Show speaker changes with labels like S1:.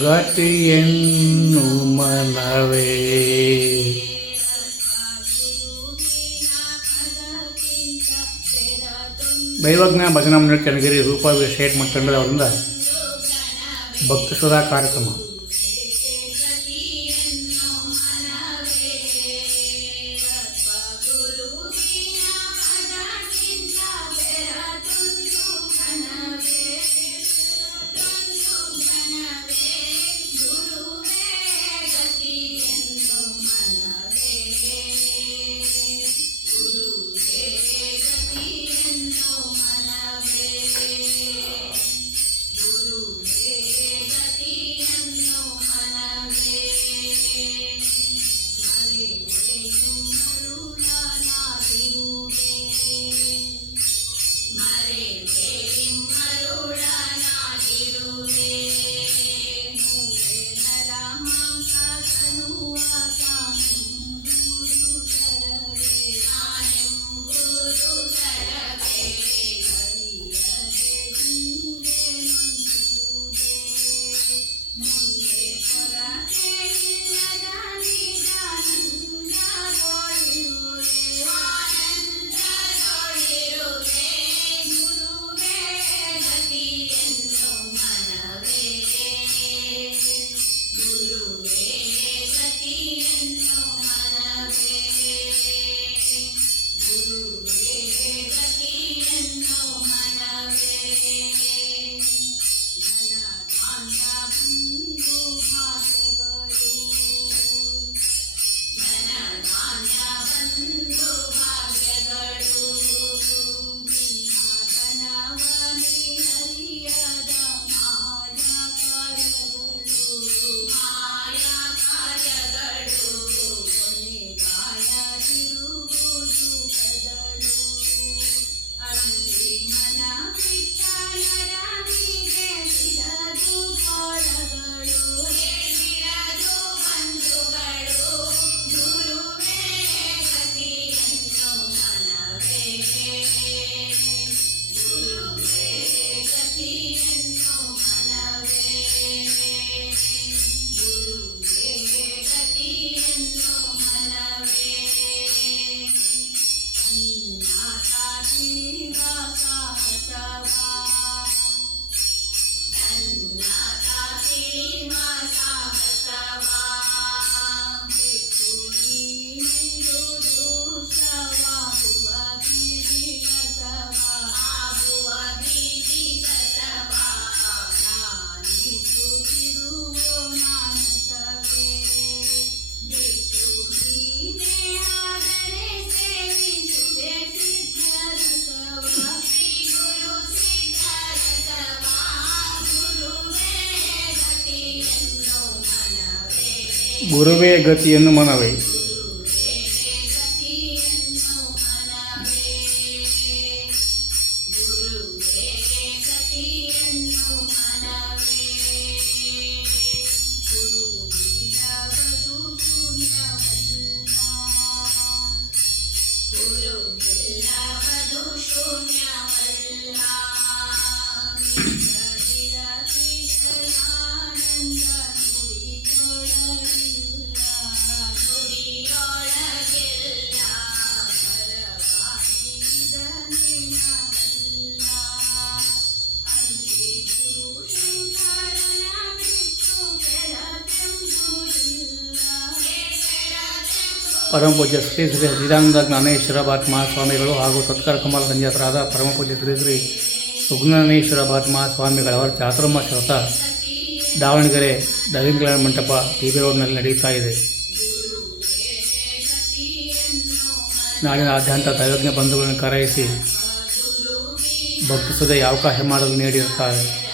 S1: ಗತಿಯನ್ನು ಮನವೇ. ದೈವಜ್ಞ ಭಜನಾ ಮಂಡಳಿ ಕನಗಿರಿ ರೂಪ ಶೇಟ್ ಮಟ್ಟಂಡದವರಿಂದ ಭಕ್ತ ಸುಧಾ ಕಾರ್ಯಕ್ರಮ. Thank you. ಗತಿಯನ್ನು ಮನವೇ ಪರಮ ಪೂಜ್ಯ ಶ್ರೀ ಶ್ರೀ ಹರಿದಾನಂದ ಜ್ಞಾನೇಶ್ವರ ಭಾತ್ ಮಹಾಸ್ವಾಮಿಗಳು ಹಾಗೂ ಸತ್ಕಾರ ಕಮಲ ಸಂಜಾತರಾದ ಪರಮ ಪೂಜ್ಯ ಶ್ರೀ ಶ್ರೀ ಸುಜ್ಞಾನೇಶ್ವರ ಭಾತ್ ಮಹಾಸ್ವಾಮಿಗಳವರ ಚಾತುರ್ಮಾಸ ದಾವಣಗೆರೆ ದಲಿಂಗಳ ಮಂಟಪ ಪಿ ಬಿ ರೋಡ್ನಲ್ಲಿ ನಡೆಯುತ್ತಾ ಇದೆ. ನಾಡಿನಾದ್ಯಂತ ದೈವಜ್ಞ ಬಂಧುಗಳನ್ನು ಕರೆಯಿಸಿ ಭಕ್ತಿಸದೆ ಅವಕಾಶ ಮಾಡಲು ನೀಡಿರುತ್ತಾರೆ.